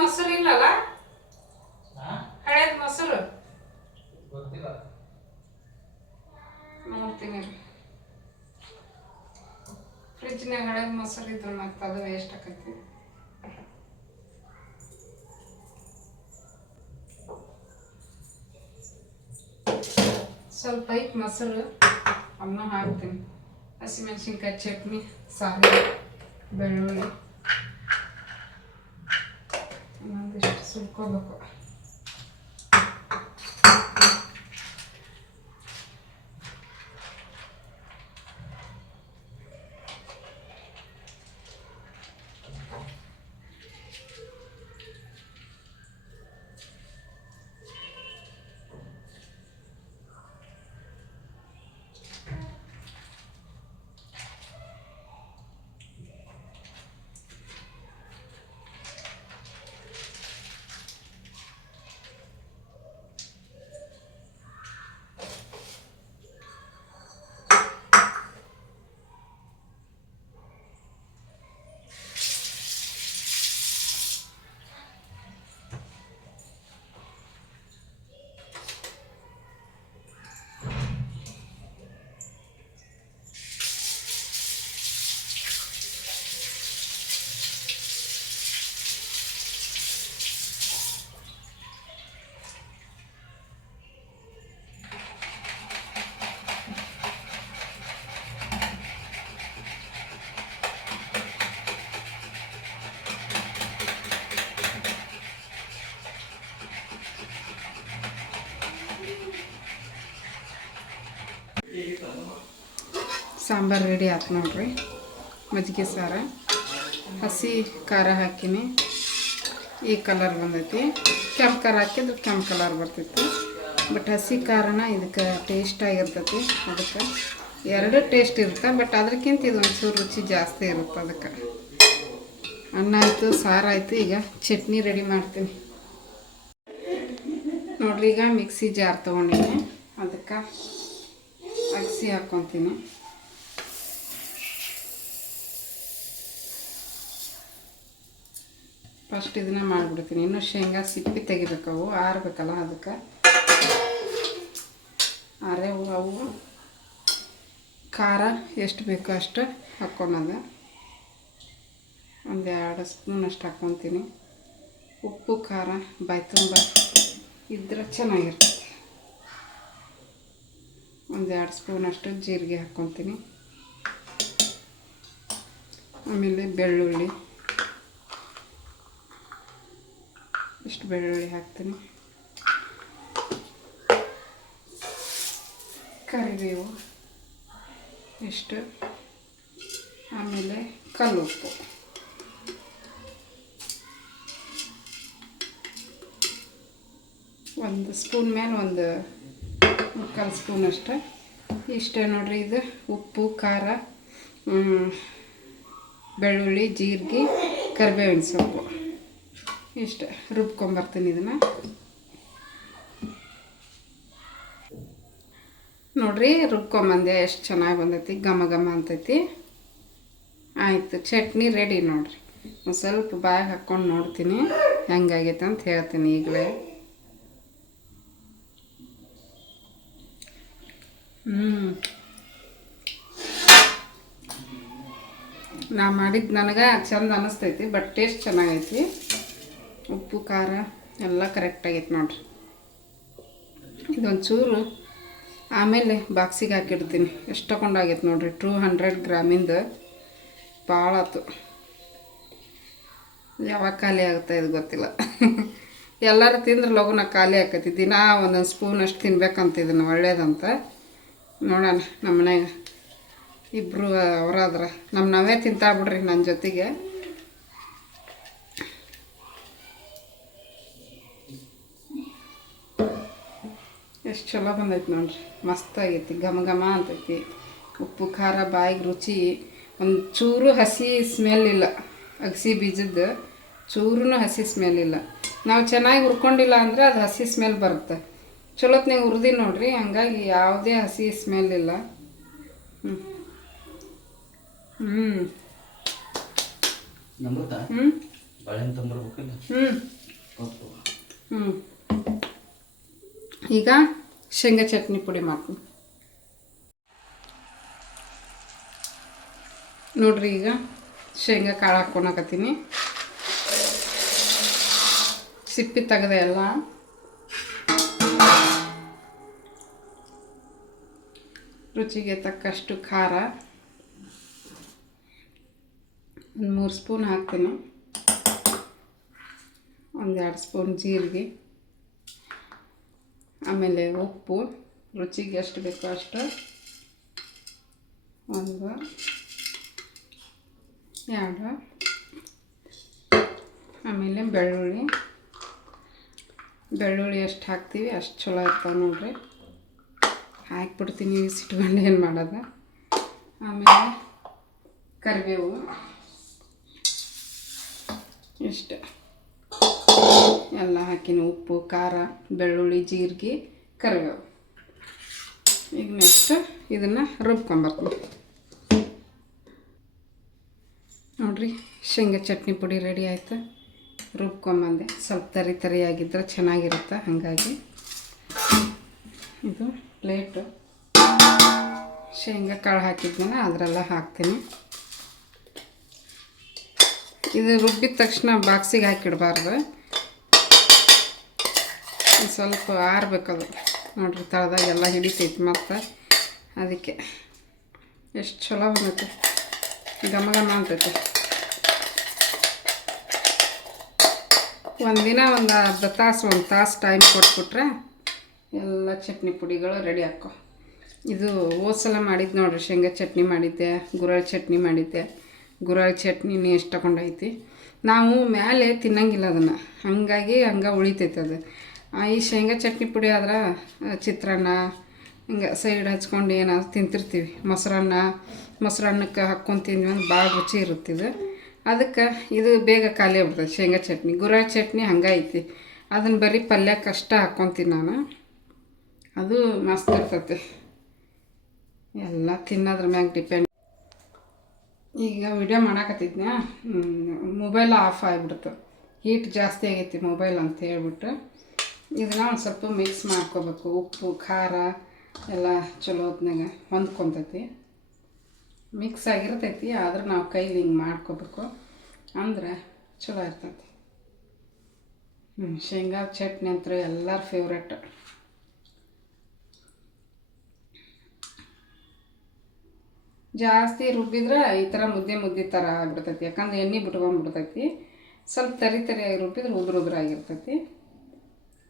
ಮೊಸರು ಇಲ್ಲಲ್ಲ, ಹಳೇದು ಮೊಸರು ನೋಡ್ತೀನಿ. ಫ್ರಿಜ್ನಾಗ ಹಳೇದು ಮೊಸರು ಇದ್ದು ಮತ್ತೆ ಅದು ವೇಸ್ಟ್ ಆಕೈತಿ. ಸ್ವಲ್ಪ ಐತೆ ಮೊಸರು, ಅನ್ನ ಹಾಕ್ತೀನಿ. ಹಸಿಮೆಣಸಿನ್ಕಾಯಿ ಚಟ್ನಿ, ಸಾರು, ಬೆಳ್ಳುಳ್ಳಿ ಇನ್ನೊಂದಿಷ್ಟು ಸುಲ್ಕೋಬೇಕು. ಸಾಂಬಾರು ರೆಡಿ ಆಯ್ತು ನೋಡ್ರಿ. ಮಜ್ಜಿಗೆ ಸಾರು ಹಸಿ ಖಾರ ಹಾಕಿನಿ, ಈ ಕಲರ್ ಬಂದೈತಿ. ಕೆಂಪು ಖಾರ ಹಾಕಿದ್ರೆ ಕೆಂಪು ಕಲರ್ ಬರ್ತೈತಿ. ಬಟ್ ಹಸಿ ಖಾರನ ಇದಕ್ಕೆ ಟೇಸ್ಟಾಗಿರ್ತೈತಿ. ಅದಕ್ಕೆ ಎರಡು ಟೇಸ್ಟ್ ಇರುತ್ತೆ, ಬಟ್ ಅದಕ್ಕಿಂತ ಇದು ಒಂಚೂರು ರುಚಿ ಜಾಸ್ತಿ ಇರುತ್ತೆ. ಅದಕ್ಕೆ ಅನ್ನ ಆಯಿತು, ಸಾರು ಆಯಿತು. ಈಗ ಚಟ್ನಿ ರೆಡಿ ಮಾಡ್ತೀನಿ ನೋಡ್ರಿ. ಈಗ ಮಿಕ್ಸಿ ಜಾರ್ ತೊಗೊಂಡಿನಿ, ಅದಕ್ಕೆ ಅಗಸಿ ಹಾಕ್ಕೊತೀನಿ. ಫಸ್ಟ್ ಇದನ್ನು ಮಾಡಿಬಿಡ್ತೀನಿ. ಇನ್ನು ಶೇಂಗಾ ಸಿಪ್ಪಿ ತೆಗಿಬೇಕು, ಅವು ಆರಬೇಕಲ್ಲ. ಅದಕ್ಕೆ ಆರೆ ಅವು ಖಾರ ಎಷ್ಟು ಬೇಕೋ ಅಷ್ಟು ಹಾಕ್ಕೊಳೋದು. ಒಂದು 2 ಸ್ಪೂನ್ ಅಷ್ಟು ಹಾಕ್ಕೊತೀನಿ. ಉಪ್ಪು ಖಾರ ಬಾಯಿ ತುಂಬ ಇದ್ರೆ ಚೆನ್ನಾಗಿರ್ತದೆ. ಒಂದು 2 ಸ್ಪೂನ್ ಅಷ್ಟು ಜೀರಿಗೆ ಹಾಕ್ಕೊತೀನಿ. ಆಮೇಲೆ ಬೆಳ್ಳುಳ್ಳಿ, ಇಷ್ಟು ಬೆಳ್ಳುಳ್ಳಿ ಹಾಕ್ತೀನಿ. ಕರಿಬೇವು ಇಷ್ಟು, ಆಮೇಲೆ ಕಲ್ಲುಪ್ಪು, ಒಂದು ಸ್ಪೂನ್ ಮೇಲೆ ಒಂದು 3/4 ಸ್ಪೂನ್ ಅಷ್ಟು. ಇಷ್ಟೇ ನೋಡ್ರಿ. ಇದು ಉಪ್ಪು ಖಾರ, ಬೆಳ್ಳುಳ್ಳಿ, ಜೀರಿಗೆ, ಕರಿಬೇವಿನ ಸೊಪ್ಪು ಇಷ್ಟು ರುಬ್ಕೊಂಬರ್ತೀನಿ. ಇದನ್ನು ನೋಡ್ರಿ ರುಬ್ಕೊಂಬಂದೆ. ಎಷ್ಟು ಚೆನ್ನಾಗಿ ಬಂದೈತಿ, ಘಮ ಘಮ ಅಂತೈತಿ. ಆಯಿತು, ಚಟ್ನಿ ರೆಡಿ ನೋಡ್ರಿ. ಒಂದು ಸ್ವಲ್ಪ ಬಾಯಿಗೆ ಹಾಕ್ಕೊಂಡು ನೋಡ್ತೀನಿ ಹೆಂಗಾಗೈತೆ ಅಂತ ಹೇಳ್ತೀನಿ ಈಗಲೇ. ನಾ ಮಾಡಿದ್ದು ನನಗೆ ಚಂದ ಅನ್ನಿಸ್ತೈತಿ, ಬಟ್ ಟೇಸ್ಟ್ ಚೆನ್ನಾಗೈತಿ. ಉಪ್ಪು ಖಾರ ಎಲ್ಲ ಕರೆಕ್ಟಾಗೈತೆ ನೋಡ್ರಿ. ಇದೊಂದು ಚೂರು ಆಮೇಲೆ ಬಾಕ್ಸಿಗೆ ಹಾಕಿಡ್ತೀನಿ. ಎಷ್ಟು ತಗೊಂಡಾಗೈತೆ ನೋಡ್ರಿ. 200 ಗ್ರಾಮಿಂದು ಭಾಳ ಆಯ್ತು. ಯಾವಾಗ ಖಾಲಿ ಆಗುತ್ತೆ ಇದು ಗೊತ್ತಿಲ್ಲ. ಎಲ್ಲರೂ ತಿಂದ್ರೆ ಲಘುನ ಖಾಲಿ ಆಕೈತಿ. ದಿನ ಒಂದೊಂದು ಸ್ಪೂನ್ ಅಷ್ಟು ತಿನ್ಬೇಕಂತ ಇದನ್ನು ಒಳ್ಳೇದಂತ. ನೋಡೋಣ, ನಮ್ಮ ಮನೆಗೆ ಇಬ್ಬರು ಅವರಾದ್ರೆ ನಾವೇ ತಿಂತಾಬಿಡ್ರಿ ನನ್ನ ಜೊತೆಗೆ. ಎಷ್ಟು ಚಲೋ ಬಂದೈತಿ ನೋಡ್ರಿ, ಮಸ್ತಾಗೈತಿ, ಘಮ ಘಮ ಅಂತೈತಿ. ಉಪ್ಪು ಖಾರ ಬಾಯಿಗೆ ರುಚಿ. ಒಂದು ಚೂರು ಹಸಿ ಸ್ಮೆಲ್ ಇಲ್ಲ. ಅಗಸಿ ಬೀಜದ್ದು ಚೂರೂ ಹಸಿ ಸ್ಮೆಲ್ ಇಲ್ಲ. ನಾವು ಚೆನ್ನಾಗಿ ಹುರ್ಕೊಂಡಿಲ್ಲ ಅಂದರೆ ಅದು ಹಸಿ ಸ್ಮೆಲ್ ಬರುತ್ತೆ. ಚಲೋತ್ನಾಗ ಹುರಿದಿ ನೋಡ್ರಿ, ಹಂಗಾಗಿ ಯಾವುದೇ ಹಸಿ ಸ್ಮೆಲ್ ಇಲ್ಲ. ಈಗ ಶೇಂಗಾ ಚಟ್ನಿ ಪುಡಿ ಮಾಡ್ತೀನಿ ನೋಡ್ರಿ. ಈಗ ಶೇಂಗಾ ಕಾಳು ಹಾಕ್ಕೊಳಕತ್ತೀನಿ. ಸಿಪ್ಪಿ ತೆಗೆದೆ ಎಲ್ಲ. ರುಚಿಗೆ ತಕ್ಕಷ್ಟು ಖಾರ, ಒಂದು 3 ಸ್ಪೂನ್ ಹಾಕ್ತೀನಿ. ಒಂದು 2 ಸ್ಪೂನ್ ಜೀರಿಗೆ, ಆಮೇಲೆ ಉಪ್ಪು ರುಚಿಗೆ ಎಷ್ಟು ಬೇಕೋ ಅಷ್ಟು, ಒಂದು 2, ಆಮೇಲೆ ಬೆಳ್ಳುಳ್ಳಿ ಎಷ್ಟು ಹಾಕ್ತೀವಿ ಅಷ್ಟು ಚಲೋ ಇರ್ತಾವೆ ನೋಡ್ರಿ. ಹಾಕಿಬಿಡ್ತೀನಿ ಸಿಟ್ಕೊಂಡು ಏನು ಮಾಡೋದು. ಆಮೇಲೆ ಕರಿಬೇವು ಇಷ್ಟು ಎಲ್ಲ ಹಾಕಿನಿ. ಉಪ್ಪು ಖಾರ ಬೆಳ್ಳುಳ್ಳಿ ಜೀರಿಗೆ ಕರಿಬೇವು. ಈಗ ನೆಕ್ಸ್ಟ್ ಇದನ್ನು ರುಬ್ಕೊಂಬರ್ತೀನಿ ನೋಡ್ರಿ. ಶೇಂಗಾ ಚಟ್ನಿ ಪುಡಿ ರೆಡಿ ಆಯಿತು, ರುಬ್ಕೊಂಬಂದೆ. ಸ್ವಲ್ಪ ತರಿಯಾಗಿದ್ದರೆ ಚೆನ್ನಾಗಿರುತ್ತೆ, ಹಾಗಾಗಿ ಇದು ಪ್ಲೇಟು. ಶೇಂಗಾ ಕಾಳು ಹಾಕಿದ್ಮೇಲೆ ಅದರೆಲ್ಲ ಹಾಕ್ತೀನಿ. ಇದು ರುಬ್ಬಿದ ತಕ್ಷಣ ಬಾಕ್ಸಿಗೆ ಹಾಕಿಡಬಾರ್ದು, ಸ್ವಲ್ಪ ಆರಬೇಕದು ನೋಡ್ರಿ. ತಳದಾಗ ಎಲ್ಲ ಹಿಡಿತೈತಿ ಮತ್ತು ಅದಕ್ಕೆ ಎಷ್ಟು ಚಲೋ ಬಂದೈತಿ, ಘಮ ಘಮ ಅಂತೈತಿ. ಒಂದಿನ ಒಂದು ಅರ್ಧ ತಾಸು 1 ತಾಸು ಟೈಮ್ ಕೊಟ್ಬಿಟ್ರೆ ಎಲ್ಲ ಚಟ್ನಿ ಪುಡಿಗಳು ರೆಡಿ ಹಾಕೋ. ಇದು ಹೋದ ಸಲ ಮಾಡಿದ್ದು ನೋಡ್ರಿ, ಶೇಂಗಾ ಚಟ್ನಿ ಮಾಡಿದ್ದೆ, ಗುರಾಳ್ ಚಟ್ನಿ ಮಾಡಿದ್ದೆ. ಗುರಾಳ್ ಚಟ್ನಿನೇ ಎಷ್ಟು ತಗೊಂಡೈತಿ. ನಾವು ಮೇಲೆ ತಿನ್ನಂಗಿಲ್ಲ ಅದನ್ನು, ಹಾಗಾಗಿ ಹಂಗೆ ಉಳಿತೈತೆ ಅದು. ಈ ಶೇಂಗಾ ಚಟ್ನಿ ಪುಡಿ ಆದ್ರೆ ಚಿತ್ರಾನ್ನ ಹಿಂಗೆ ಸೈಡ್ ಹಚ್ಕೊಂಡು ಏನಾದ್ರು ತಿಂತಿರ್ತೀವಿ. ಮೊಸರನ್ನಕ್ಕೆ ಹಾಕ್ಕೊಂಡು ತಿಂದ್ವಿ ಅಂದ್ರೆ ಭಾಳ ರುಚಿ ಇರುತ್ತಿದ್ದು. ಅದಕ್ಕೆ ಇದು ಬೇಗ ಖಾಲಿ ಆಗ್ಬಿಡ್ತದೆ ಶೇಂಗಾ ಚಟ್ನಿ. ಗುರಾಳ್ ಚಟ್ನಿ ಹಂಗೆ ಐತಿ, ಅದನ್ನು ಬರೀ ಪಲ್ಯಕ್ಕಷ್ಟ ಹಾಕ್ಕೊತೀನಿ ನಾನು. ಅದು ಮಸ್ತ್ ಇರ್ತೈತಿ. ಎಲ್ಲ ತಿನ್ನೋದ್ರ ಮ್ಯಾಗ ಡಿಪೆಂಡ್. ಈಗ ವಿಡಿಯೋ ಮಾಡಾಕತ್ತಿದ್ನ, ಮೊಬೈಲ್ ಆಫ್ ಆಗಿಬಿಡ್ತು. ಹೀಟ್ ಜಾಸ್ತಿ ಆಗೈತಿ ಮೊಬೈಲ್ ಅಂತ ಹೇಳ್ಬಿಟ್ಟು ಇದನ್ನು ಒಂದು ಸ್ವಲ್ಪ ಮಿಕ್ಸ್ ಮಾಡ್ಕೋಬೇಕು. ಉಪ್ಪು ಖಾರ ಎಲ್ಲ ಚಲೋ ಹೊತ್ನಾಗ ಹೊಂದ್ಕೊತೈತಿ. ಮಿಕ್ಸ್ ಆಗಿರ್ತೈತಿ, ಆದ್ರೆ ನಾವು ಕೈಲಿ ಹಿಂಗೆ ಮಾಡ್ಕೋಬೇಕು, ಅಂದ್ರೆ ಚಲೋ ಇರ್ತೈತಿ. ಶೇಂಗಾ ಚಟ್ನಿ ಅಂತ ಎಲ್ಲರ ಫೇವ್ರೆಟ್. ಜಾಸ್ತಿ ರುಬ್ಬಿದ್ರೆ ಈ ಥರ ಮುದ್ದೆ ಥರ ಆಗಿಬಿಡ್ತೈತಿ, ಯಾಕಂದ್ರೆ ಎಣ್ಣೆ ಬಿಟ್ಕೊಂಡ್ಬಿಡ್ತೈತಿ. ಸ್ವಲ್ಪ ತರಿಯಾಗಿ ರುಬ್ಬಿದ್ರೆ ಉದುರಾಗಿರ್ತೈತಿ.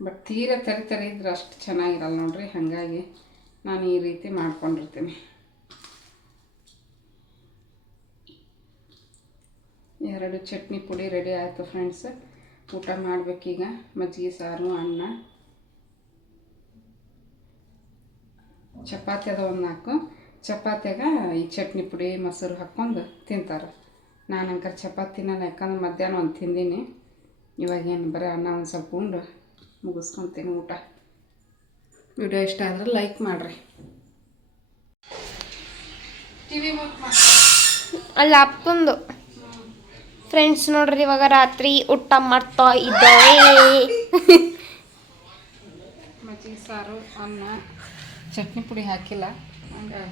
ಬಟ್ ತೀರಾ ತರಿ ಇದ್ರೆ ಅಷ್ಟು ಚೆನ್ನಾಗಿರಲ್ಲ ನೋಡ್ರಿ. ಹಾಗಾಗಿ ನಾನು ಈ ರೀತಿ ಮಾಡ್ಕೊಂಡಿರ್ತೀನಿ. ಎರಡು ಚಟ್ನಿ ಪುಡಿ ರೆಡಿ ಆಯಿತು ಫ್ರೆಂಡ್ಸ್. ಊಟ ಮಾಡಬೇಕೀಗ. ಮಜ್ಜಿಗೆ ಸಾರು, ಅನ್ನ, ಚಪಾತಿ ಅದ ಒಂದು 4 ಚಪಾತಿಯಾಗ ಈ ಚಟ್ನಿ ಪುಡಿ ಮೊಸರು ಹಾಕ್ಕೊಂಡು ತಿಂತಾರೆ. ನಾನು ಅಂಕರ್ ಚಪಾತಿ ತಿನ್ನಲ್ಲ, ಯಾಕಂದ್ರೆ ಮಧ್ಯಾಹ್ನ ಒಂದು ತಿಂದೀನಿ. ಇವಾಗೇನು ಬರೀ ಅನ್ನ ಒಂದು ಸ್ವಲ್ಪ ಉಂಡು ಮುಗಿಸ್ಕೊತೀನಿ ಊಟ. ವಿಡಿಯೋ ಇಷ್ಟ ಆದರೆ ಲೈಕ್ ಮಾಡಿರಿ. ಟಿವಿ ಅಲ್ಲ ಅಪ್ಪಂದು ಫ್ರೆಂಡ್ಸ್ ನೋಡ್ರಿ, ಇವಾಗ ರಾತ್ರಿ ಊಟ ಮಾಡ್ತಾ ಇದ್ದಾವೆ. ಮಜ್ಜಿಗೆ ಸಾರು, ಅನ್ನ, ಚಟ್ನಿ ಪುಡಿ ಹಾಕಿಲ್ಲ. ಹಂಗೆ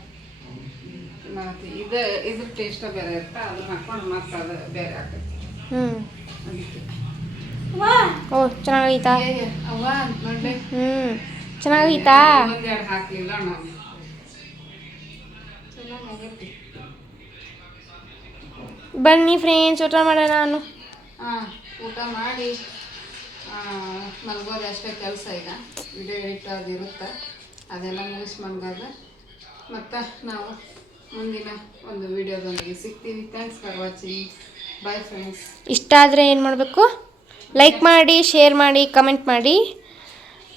ಇದ್ರ ಟೇಸ್ಟ ಬೇರೆ ಇರುತ್ತೆ, ಅದನ್ನ ಹಾಕ್ಕೊಂಡು ಮತ್ತೆ ಅದು ಬೇರೆ ಆಗ್ತೈತಿ. ಓ ಚೆನ್ನಾಗೈತಾ? ಅವ್ವ ನೋಡ್ಲಿ, ಚೆನ್ನಾಗೈತಾ? ಒಂದೆರಡು ಹಾಕಲಿಲ್ಲ ನಾನು. ಚೆನ್ನಾಗೈತಿ. ಬನ್ನಿ ಫ್ರೆಂಡ್ಸ್, ಊಟ ಮಾಡೋಣ. ನಾನು ಊಟ ಮಾಡಿ ಮಲ್ಗೋದು ಅಷ್ಟೇ ಕೆಲಸ. ಈಗ ವಿಡಿಯೋ ಎಡಿಟ್ ಅದು ಇರುತ್ತೆ, ಅದೆಲ್ಲ ಮುಗಿಸಿ ಮಲ್ಗೋದು. ಮತ್ತು ನಾವು ಮುಂದಿನ ಒಂದು ವಿಡಿಯೋದೊಂದಿಗೆ ಸಿಗ್ತೀವಿ. Thanks for watching. Bye friends. ಇಷ್ಟ ಆದರೆ ಏನು ಮಾಡಬೇಕು? ಲೈಕ್ ಮಾಡಿ, ಶೇರ್ ಮಾಡಿ, ಕಮೆಂಟ್ ಮಾಡಿ.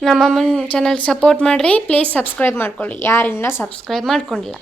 ನಮ್ಮ ಅಮ್ಮನ ಚಾನಲ್ ಸಪೋರ್ಟ್ ಮಾಡಿರಿ. ಪ್ಲೀಸ್ ಸಬ್ಸ್ಕ್ರೈಬ್ ಮಾಡ್ಕೊಳ್ಳಿ, ಯಾರಿನ್ನ ಸಬ್ಸ್ಕ್ರೈಬ್ ಮಾಡ್ಕೊಂಡಿಲ್ಲ.